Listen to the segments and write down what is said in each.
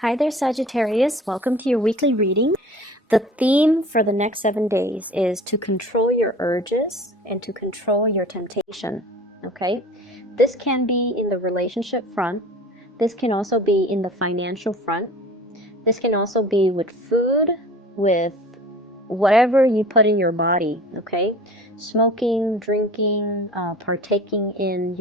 Hi there, Sagittarius. Welcome to your weekly reading. The theme for the next 7 days is to control your urges and to control your temptation. Okay? This can be in the relationship front. This can also be in the financial front. This can also be with food, with whatever you put in your body. Okay? Smoking, drinking, partaking in,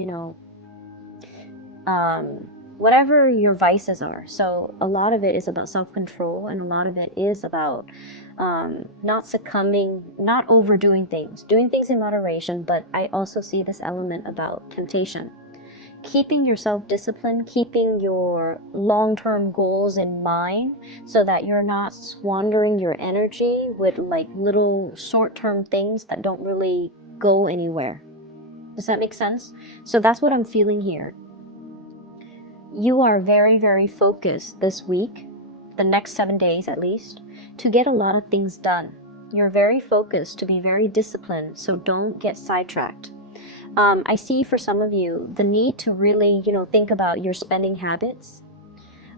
whatever your vices are. So a lot of it is about self-control, and a lot of it is about not succumbing, not overdoing things, doing things in moderation. But I also see this element about temptation, keeping yourself disciplined, keeping your long-term goals in mind so that you're not squandering your energy with like little short-term things that don't really go anywhere. Does that make sense? So that's what I'm feeling here. You are very, very focused this week, the next 7 days at least, to get a lot of things done. You're very focused to be very disciplined, so don't get sidetracked. I see for some of you the need to really, think about your spending habits.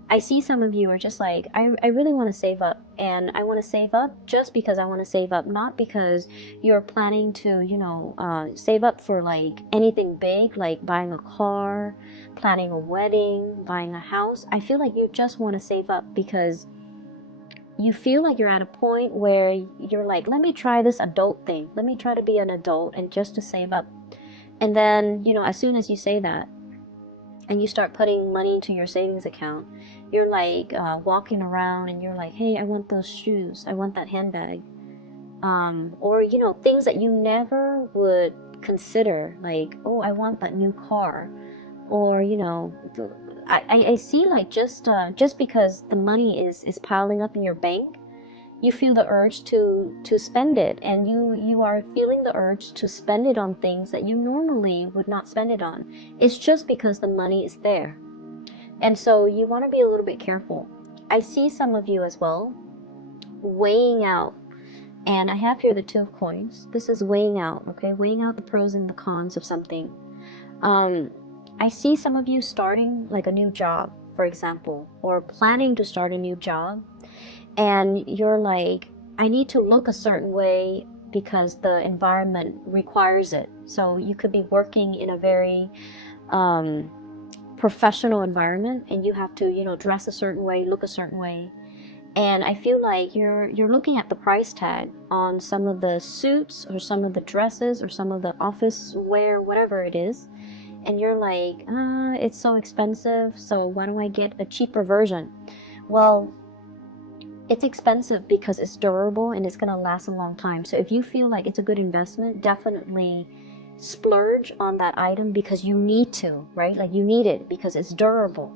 I see some of you are just like, I really want to save up, and I want to save up just because I want to save up, not because you're planning to, save up for like anything big, like buying a car, planning a wedding, buying a house. I feel like you just want to save up because you feel like you're at a point where you're like, let me try this adult thing. Let me try to be an adult and just to save up. And then, as soon as you say that, and you start putting money into your savings account, you're like walking around and you're like, hey, I want those shoes, I want that handbag, or things that you never would consider, like, oh, I want that new car, or I see like just because the money is piling up in your bank, you feel the urge to spend it, and you are feeling the urge to spend it on things that you normally would not spend it on. It's just because the money is there. And so you want to be a little bit careful. I see some of you as well weighing out, and I have here the Two of Coins. This is weighing out, okay? Weighing out the pros and the cons of something. I see some of you starting like a new job, for example, or planning to start a new job, and you're like, I need to look a certain way because the environment requires it. So you could be working in a very professional environment, and you have to dress a certain way, look a certain way. And I feel like you're looking at the price tag on some of the suits or some of the dresses or some of the office wear, whatever it is, and you're like, it's so expensive, so why don't I get a cheaper version? Well, it's expensive because it's durable and it's going to last a long time. So if you feel like it's a good investment, definitely splurge on that item because you need to, right? Like you need it because it's durable.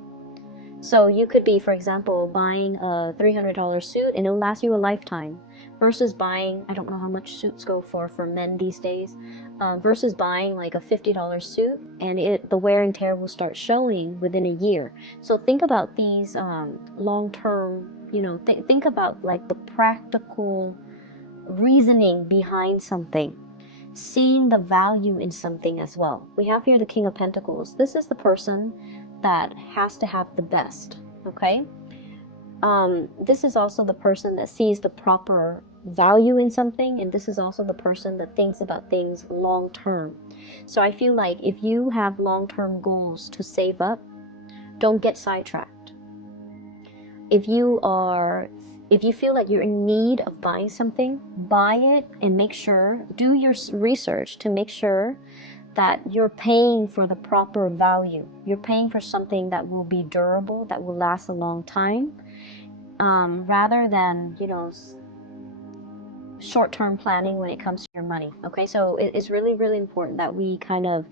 So you could be, for example, buying a $300 suit and it'll last you a lifetime, versus buying, I don't know how much suits go for men these days, versus buying like a $50 suit, and the wear and tear will start showing within a year. So think about these long-term, think about like the practical reasoning behind something, seeing the value in something as well. We have here the King of Pentacles. This is the person that has to have the best, okay? This is also the person that sees the proper value in something, and this is also the person that thinks about things long term. So I feel like if you have long-term goals to save up, don't get sidetracked. If you feel like you're in need of buying something, buy it, and make sure, do your research to make sure that you're paying for the proper value. You're paying for something that will be durable, that will last a long time, rather than, short-term planning when it comes to your money. Okay, so it's really, really important that we kind of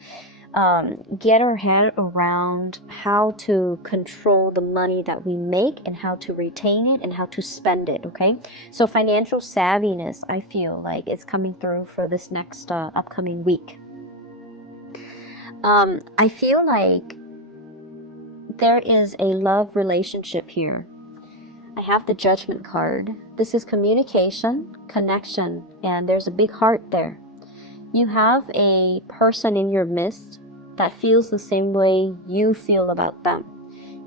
get our head around how to control the money that we make and how to retain it and how to spend it. Okay, so financial savviness, I feel like it's coming through for this next upcoming week. I feel like there is a love relationship here. I have the Judgment card. This is communication, connection, and there's a big heart there. You have a person in your midst that feels the same way you feel about them.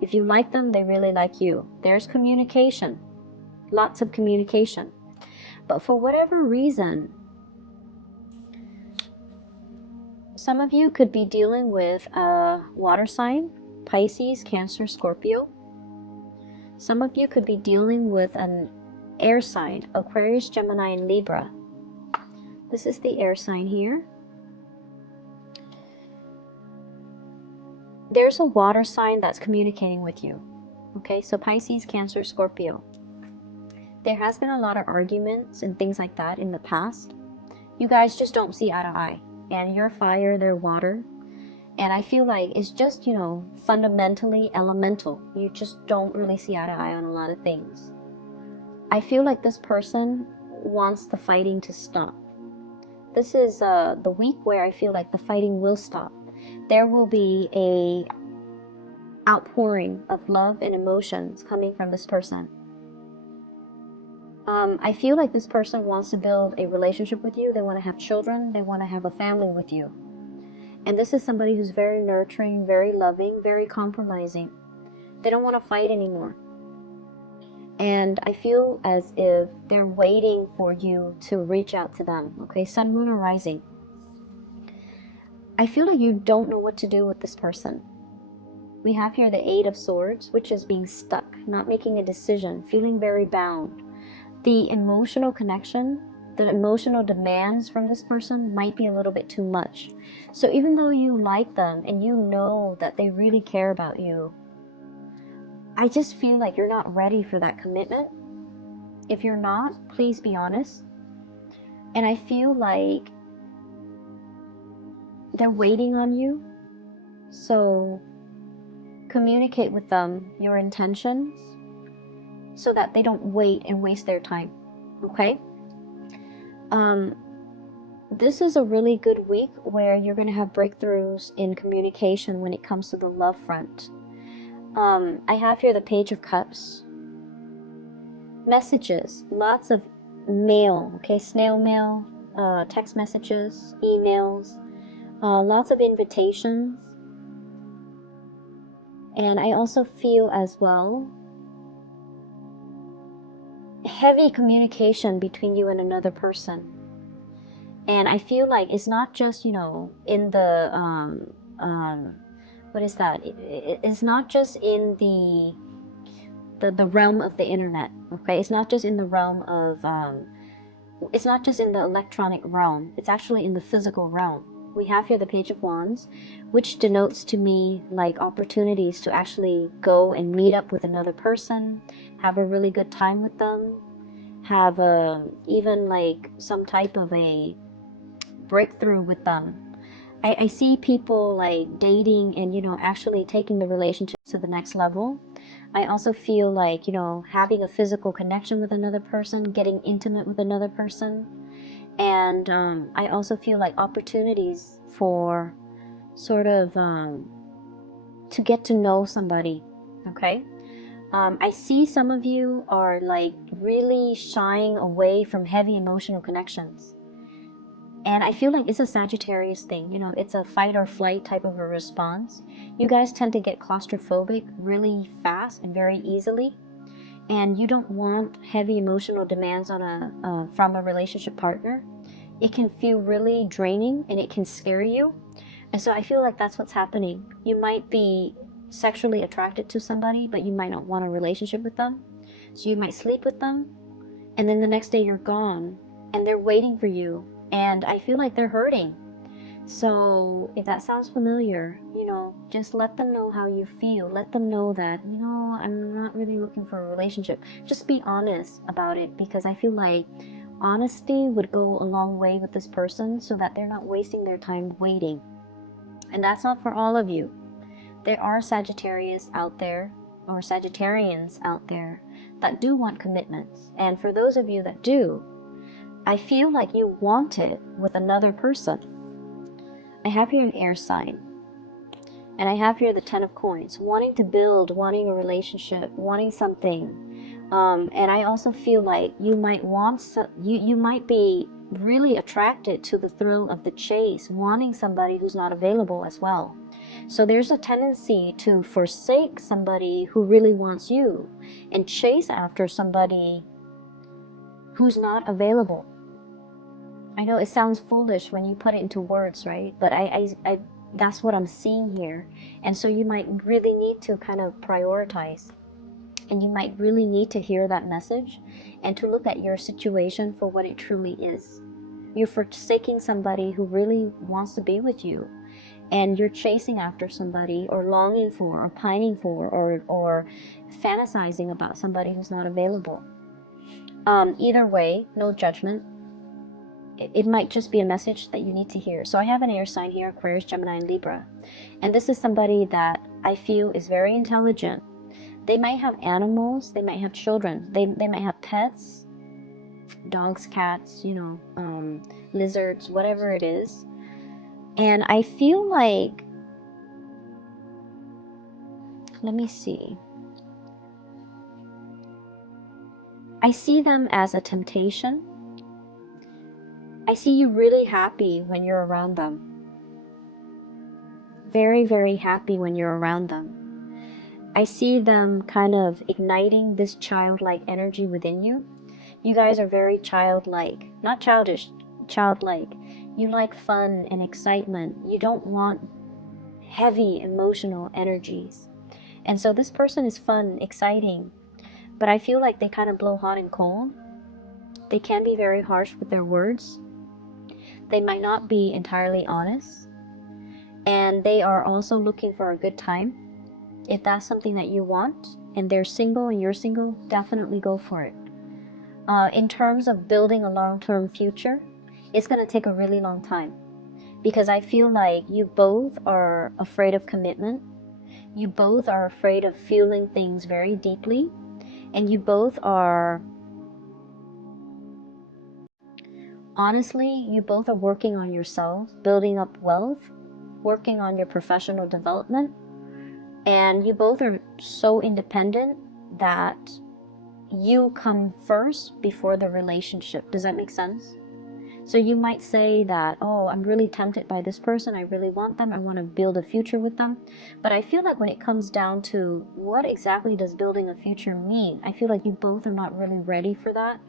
If you like them, they really like you. There's communication, lots of communication. But for whatever reason, some of you could be dealing with a water sign, Pisces, Cancer, Scorpio. Some of you could be dealing with an air sign, Aquarius, Gemini, and Libra. This is the air sign here. There's a water sign that's communicating with you. Okay, so Pisces, Cancer, Scorpio. There has been a lot of arguments and things like that in the past. You guys just don't see eye to eye. And you're fire, they're water. And I feel like it's just, fundamentally elemental. You just don't really see eye to eye on a lot of things. I feel like this person wants the fighting to stop. This is the week where I feel like the fighting will stop. There will be a outpouring of love and emotions coming from this person. I feel like this person wants to build a relationship with you. They want to have children. They want to have a family with you. And this is somebody who's very nurturing, very loving, very compromising. They don't want to fight anymore. And I feel as if they're waiting for you to reach out to them. Okay, Sun, Moon, or Rising. I feel like you don't know what to do with this person. We have here the Eight of Swords, which is being stuck, not making a decision, feeling very bound. The emotional connection, the emotional demands from this person might be a little bit too much. So even though you like them and you know that they really care about you, I just feel like you're not ready for that commitment. If you're not, please be honest. And I feel like they're waiting on you. So communicate with them your intentions so that they don't wait and waste their time. Okay? This is a really good week where you're going to have breakthroughs in communication when it comes to the love front. I have here the Page of Cups. Messages, lots of mail, okay, snail mail, text messages, emails, lots of invitations. And I also feel as well heavy communication between you and another person. And I feel like it's not just, in the, what is that? It's not just in the realm of the internet, okay? It's not just in the realm of, it's not just in the electronic realm. It's actually in the physical realm. We have here the Page of Wands, which denotes to me like opportunities to actually go and meet up with another person, have a really good time with them, have even like some type of a breakthrough with them. I see people like dating and, actually taking the relationship to the next level. I also feel like, having a physical connection with another person, getting intimate with another person. And I also feel like opportunities for sort of to get to know somebody, okay? I see some of you are like really shying away from heavy emotional connections. And I feel like it's a Sagittarius thing, it's a fight or flight type of a response. You guys tend to get claustrophobic really fast and very easily. And you don't want heavy emotional demands on from a relationship partner. It can feel really draining and it can scare you. And so I feel like that's what's happening. You might be sexually attracted to somebody, but you might not want a relationship with them. So you might sleep with them, and then the next day you're gone, and they're waiting for you. And I feel like they're hurting. So if that sounds familiar, just let them know how you feel. Let them know that, I'm not really looking for a relationship. Just be honest about it, because I feel like honesty would go a long way with this person so that they're not wasting their time waiting. And that's not for all of you. There are Sagittarius out there, or Sagittarians out there, that do want commitments. And for those of you that do, I feel like you want it with another person. I have here an air sign. And I have here the Ten of Coins, wanting to build, wanting a relationship, wanting something. And I also feel like you might you might be really attracted to the thrill of the chase, wanting somebody who's not available as well. So there's a tendency to forsake somebody who really wants you and chase after somebody who's not available. I know it sounds foolish when you put it into words, right? But I that's what I'm seeing here. And so you might really need to kind of prioritize, and you might really need to hear that message and to look at your situation for what it truly is. You're forsaking somebody who really wants to be with you, and you're chasing after somebody, or longing for, or pining for, or fantasizing about somebody who's not available. Either way, no judgment. It might just be a message that you need to hear. So I have an air sign here, Aquarius, Gemini, and Libra. And this is somebody that I feel is very intelligent. They might have animals, they might have children, they might have pets, dogs, cats, lizards, whatever it is. And I feel like, let me see. I see them as a temptation. I see you really happy when you're around them. Very, very happy when you're around them. I see them kind of igniting this childlike energy within you. You guys are very childlike. Not childish, childlike. You like fun and excitement. You don't want heavy emotional energies. And so this person is fun, exciting, but I feel like they kind of blow hot and cold. They can be very harsh with their words. They might not be entirely honest. And they are also looking for a good time. If that's something that you want, and they're single and you're single, definitely go for it. In terms of building a long-term future, it's going to take a really long time, because I feel like you both are afraid of commitment. You both are afraid of feeling things very deeply, and you both are, honestly, you both are working on yourself, building up wealth, working on your professional development, and you both are so independent that you come first before the relationship. Does that make sense? So you might say that, oh, I'm really tempted by this person, I really want them, I want to build a future with them. But I feel like when it comes down to what exactly does building a future mean, I feel like you both are not really ready for that.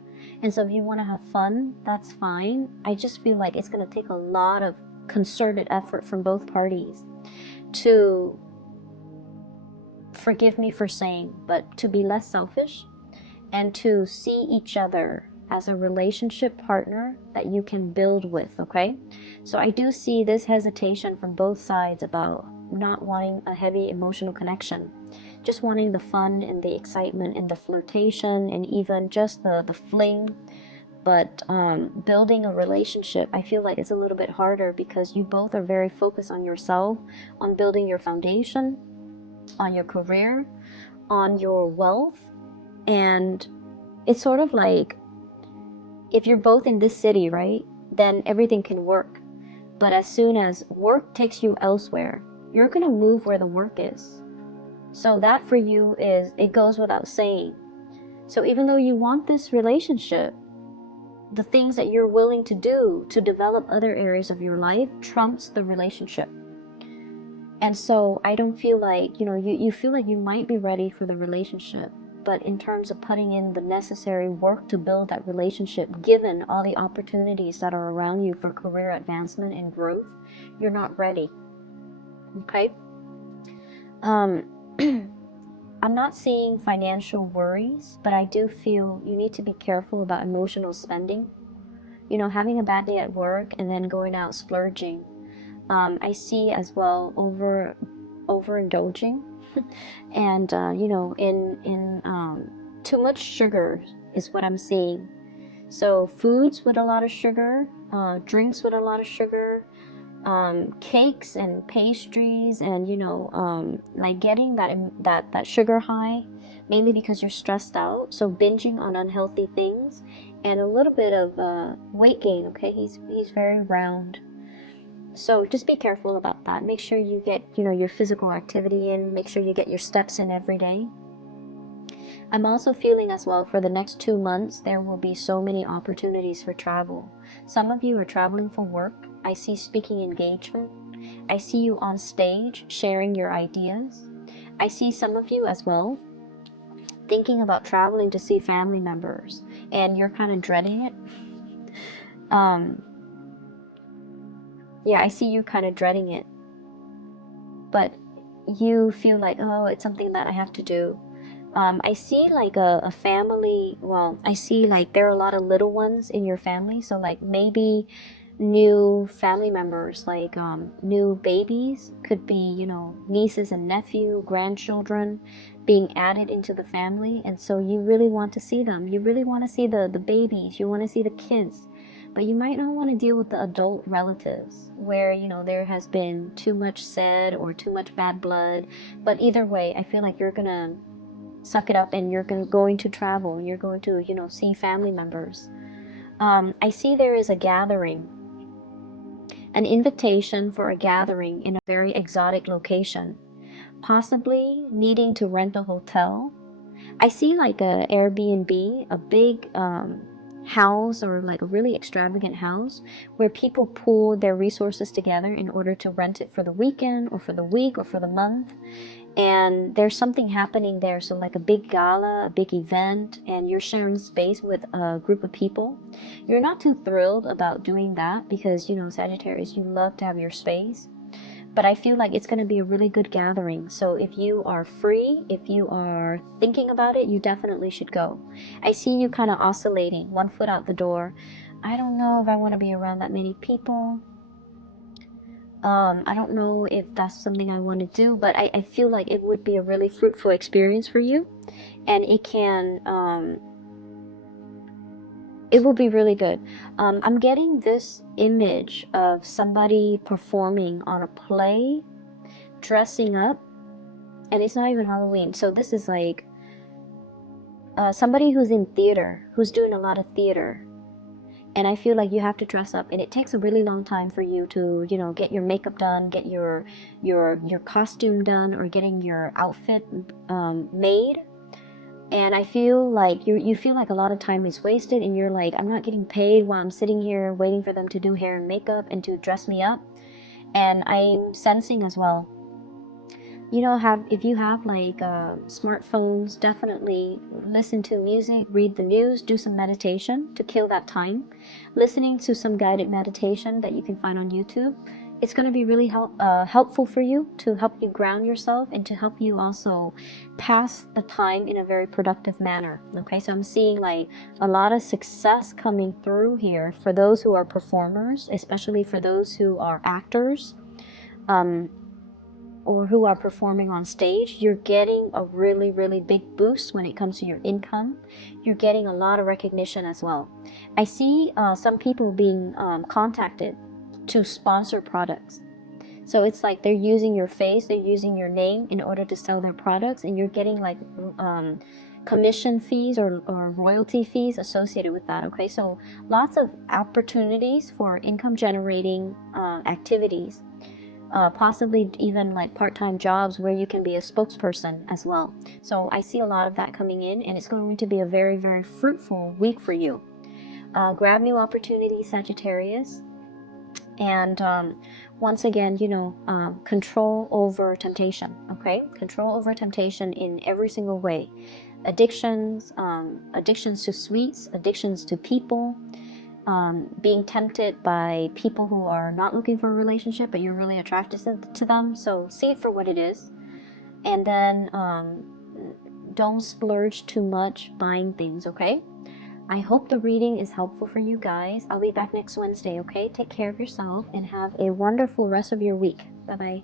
And so if you want to have fun, that's fine. I just feel like it's going to take a lot of concerted effort from both parties to, forgive me for saying, but to be less selfish and to see each other as a relationship partner that you can build with, okay? So I do see this hesitation from both sides about not wanting a heavy emotional connection, just wanting the fun and the excitement and the flirtation and even just the fling. But building a relationship, I feel like it's a little bit harder because you both are very focused on yourself, on building your foundation, on your career, on your wealth. And it's sort of like, if you're both in this city, right, then everything can work. But as soon as work takes you elsewhere, you're going to move where the work is. So that for you is, it goes without saying. So even though you want this relationship, the things that you're willing to do to develop other areas of your life trumps the relationship. And so I don't feel like, you feel like you might be ready for the relationship, but in terms of putting in the necessary work to build that relationship, given all the opportunities that are around you for career advancement and growth, you're not ready. Okay? I'm not seeing financial worries, but I do feel you need to be careful about emotional spending. Having a bad day at work and then going out splurging. I see as well overindulging, and too much sugar is what I'm seeing. So foods with a lot of sugar, drinks with a lot of sugar, cakes and pastries, and like getting that sugar high, mainly because you're stressed out. So binging on unhealthy things, and a little bit of weight gain. Okay, he's very round. So just be careful about that. Make sure you get, your physical activity in. Make sure you get your steps in every day. I'm also feeling as well, for the next 2 months, there will be so many opportunities for travel. Some of you are traveling for work. I see speaking engagement. I see you on stage sharing your ideas. I see some of you as well thinking about traveling to see family members, and you're kind of dreading it. Yeah, I see you kind of dreading it, but you feel like, oh, it's something that I have to do. I see like a family, well, I see like there are a lot of little ones in your family, so like maybe new family members, like new babies, could be, you know, nieces and nephew, grandchildren being added into the family, and so you really want to see them. You really want to see the babies, you want to see the kids, but you might not want to deal with the adult relatives where, you know, there has been too much said or too much bad blood. But either way, I feel like you're gonna suck it up and you're going to travel. You're going to, you know, see family members. I see there is a gathering, an invitation for a gathering in a very exotic location, possibly needing to rent a hotel. I see like a Airbnb, a big house, or like a really extravagant house where people pool their resources together in order to rent it for the weekend or for the week or for the month. And there's something happening there, so like a big gala, a big event, and you're sharing space with a group of people. You're not too thrilled about doing that because, you know, Sagittarius, you love to have your space, but I feel like it's going to be a really good gathering. So if you are free, if you are thinking about it, you definitely should go. I see you kind of oscillating, one foot out the door. I don't know if I want to be around that many people. I don't know if that's something I want to do, but I feel like it would be a really fruitful experience for you, and it will be really good. I'm getting this image of somebody performing on a play, dressing up, and it's not even Halloween. So this is like somebody who's in theater, who's doing a lot of theater. And I feel like you have to dress up, and it takes a really long time for you to, you know, get your makeup done, get your costume done, or getting your outfit made. And I feel like you feel like a lot of time is wasted, and you're like, I'm not getting paid while I'm sitting here waiting for them to do hair and makeup and to dress me up. And I'm sensing as well, you know, if you have like smartphones, definitely listen to music, read the news, do some meditation to kill that time. Listening to some guided meditation that you can find on YouTube, it's going to be really helpful for you, to help you ground yourself and to help you also pass the time in a very productive manner. Okay, so I'm seeing like a lot of success coming through here for those who are performers, especially for those who are actors. Or who are performing on stage. You're getting a really, really big boost when it comes to your income. You're getting a lot of recognition as well. I see some people being contacted to sponsor products. So it's like they're using your face, they're using your name in order to sell their products, and you're getting like commission fees or royalty fees associated with that. Okay, so lots of opportunities for income generating activities. Possibly even like part-time jobs where you can be a spokesperson as well. So I see a lot of that coming in, and it's going to be a very, very fruitful week for you. Grab new opportunities, Sagittarius. And once again, you know, control over temptation, okay? Control over temptation in every single way. Addictions, addictions to sweets, addictions to people, being tempted by people who are not looking for a relationship, but you're really attracted to them. So see it for what it is. And then don't splurge too much buying things, okay? I hope the reading is helpful for you guys. I'll be back next Wednesday, okay? Take care of yourself and have a wonderful rest of your week. Bye-bye.